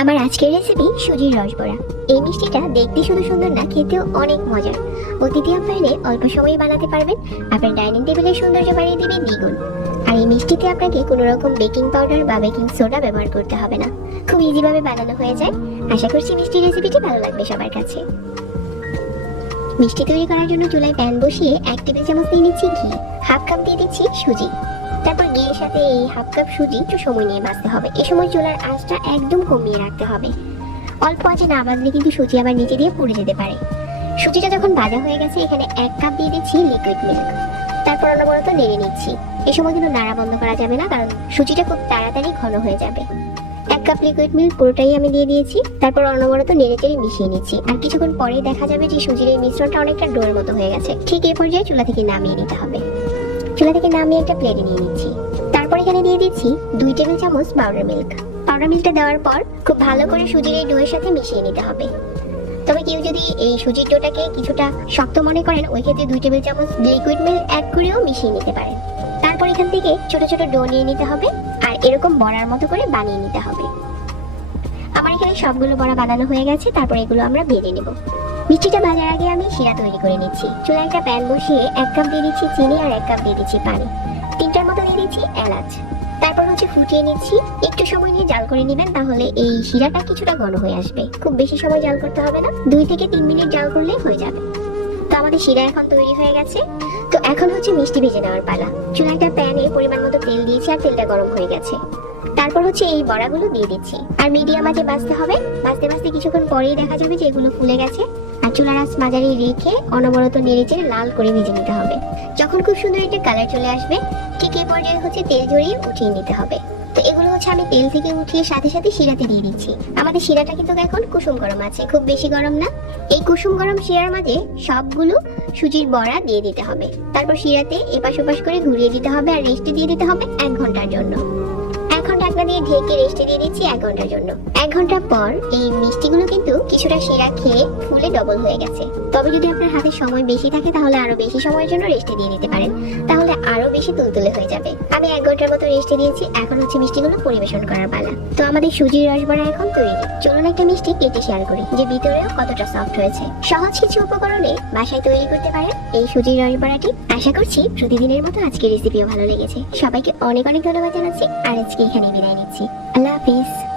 আমার আজকের রেসিপি সুজির রসবড়া। এই মিষ্টিটা দেখতে শুধু সুন্দর না, খেতেও অনেক মজার। অতিথি আপ্যায়নে অল্প সময়ে বানাতে পারবেন, আপনার ডাইনিং টেবিলের সৌন্দর্য বাড়িয়ে দিবে দ্বিগুণ। আর এই মিষ্টিতে আপনাকে কোনো রকম বেকিং পাউডার বা বেকিং সোডা ব্যবহার করতে হবে না, খুব ইজিভাবে বানানো হয়ে যায়। আশা করছি মিষ্টির রেসিপিটি ভালো লাগবে সবার কাছে। মিষ্টি তৈরি করার জন্য চুলায় প্যান বসিয়ে 1 টেবিল চামচ দিয়ে নিচ্ছি ঘি, হাফ কাপ দিয়ে দিচ্ছি সুজি। তারপর ঘিয়ের সাথে এই হাফ কাপ সুজি একটু সময় নিয়ে ভাজতে হবে। এই সময় চুলার আঁচটা একদম কমিয়ে রাখতে হবে। অল্প আঁচে না ভাজলে কিন্তু সুজি আবার নিচে দিয়ে পুড়ে যেতে পারে। সুজিটা যখন ভাজা হয়ে গেছে, এখানে 1 কাপ দিয়ে দিচ্ছি লিকুইড মিল্ক। তারপর অনবরত নেড়ে নিচ্ছি। এই সময় কিন্তু নাড়া বন্ধ করা যাবে না, কারণ সুজিটা খুব তাড়াতাড়ি ঘন হয়ে যাবে। 1 কাপ লিকুইড মিল্ক পুরোটাই আমি দিয়ে দিয়েছি। তারপর অনবরত নেড়েচেড়ে মিশিয়ে নিচ্ছি। আর কিছুক্ষণ পরেই দেখা যাবে যে সুজির এই মিশ্রণটা অনেকটা ডোর মতো হয়ে গেছে। ঠিক এই পর্যায়ে চুলা থেকে নামিয়ে নিতে হবে। চুলা থেকে নামিয়ে একটা প্লেটে নিয়ে নিচ্ছি। তারপর এখানে দিয়ে দিচ্ছি 2 টেবিল চামচ পাউডার মিল্ক। পাউডার মিল্কটা দেওয়ার পর খুব ভালো করে সুজির এই ডোয়ের সাথে মিশিয়ে নিতে হবে। তবে কেউ যদি এই সুজির ডোটাকে কিছুটা শক্ত মনে করেন, ওই ক্ষেত্রে 2 টেবিল চামচ লিকুইড মিল্ক অ্যাড করেও মিশিয়ে নিতে পারেন। তারপর এখান থেকে ছোট ছোট ডো নিয়ে নিতে হবে আর এরকম বড়ার মতো করে বানিয়ে নিতে হবে। আমার এখানে সবগুলো বড়া বানানো হয়ে গেছে। তারপর এগুলো আমরা ভেজে নেব। মিষ্টিটা ভাজার আগে আমি শিরা তৈরি করে নিচ্ছি। চুলায় একটা প্যান বসিয়ে 1 কাপ দিয়ে দিচ্ছি চিনি আর 1 কাপ দিয়ে দিচ্ছি পানি। 3টার মতো দিয়ে দিচ্ছি এলাচ। তারপর ফুটিয়ে নিচ্ছি। একটু সময় নিয়ে জাল করে নেবেন, তাহলে এই শিরাটা কিছুটা ঘন হয়ে আসবে। খুব বেশি সময় জাল করতে হবে না, 2 থেকে 3 মিনিট জাল করলেই হয়ে যাবে। তো আমাদের শিরা এখন তৈরি হয়ে গেছে। তো এখন মিষ্টি ভেজে নেওয়ার পালা। চুলায় একটা প্যানে পরিমাণ মতো তেল দিয়েছি আর তেলটা গরম হয়ে গেছে। তারপর এই বড়াগুলো দিয়ে দিচ্ছি আর মিডিয়াম আঁচে ভাজতে হবে। ভাজতে ভাজতে কিছুক্ষণ পরেই দেখা যাবে যে এগুলো ফুলে গেছে। আর চুলার আঁচ মাঝারি রেখে অনবরত নেড়েচেড়ে লাল করে ভেজে নিতে হবে। যখন খুব সুন্দর একটা কালার চলে আসবে, ঠিক এই পর্যায়ে তেল ঝরিয়ে উঠিয়ে নিতে হবে। তো এগুলো আমি তেল থেকে উঠিয়ে সাথে সাথে শিরাতে দিয়ে দিচ্ছি। আমাদের শিরাটা কিন্তু এখন কুসুম গরম আছে, খুব বেশি গরম না। এই কুসুম গরম শিরার মাঝে সবগুলো সুজির বড়া দিয়ে দিতে হবে। তারপর শিরাতে এপাশ ওপাশ করে ঘুরিয়ে দিতে হবে আর রেস্টে দিয়ে দিতে হবে 1 ঘন্টার জন্য। এখন ঢাকনা দিয়ে ঢেকে রেস্টে দিয়ে দিচ্ছি 1 ঘন্টার জন্য। 1 ঘন্টা পর এই মিষ্টিগুলো কিন্তু কিছুটা শিরা খেয়ে ফুলে ডবল হয়ে গেছে। তবে যদি আপনার হাতে সময় বেশি থাকে, তাহলে আরো বেশি সময়ের জন্য রেস্টে দিয়ে দিতে পারেন, তাহলে আরো বেশি তুলতুলে হয়ে যাবে। আমি 1 ঘন্টার মতো রেস্টে দিয়েছি। এখন মিষ্টিগুলো পরিবেশন করার পালা। তো আমাদের সুজির রসবড়া এখন তৈরি। চলুন একটা মিষ্টি কেটে শেয়ার করি যে ভিতরেও কতটা সফট হয়েছে। সহজ কিছু উপকরণে বাসায় তৈরি করতে পারেন এই সুজির রসবড়াটি। আশা করছি প্রতিদিনের মতো আজকের রেসিপিও ভালো লেগেছে। সবাইকে অনেক অনেক ধন্যবাদ জানাচ্ছি। আর আজকে এখানেই বিদায় নিচ্ছি। আল্লাহ হাফিজ।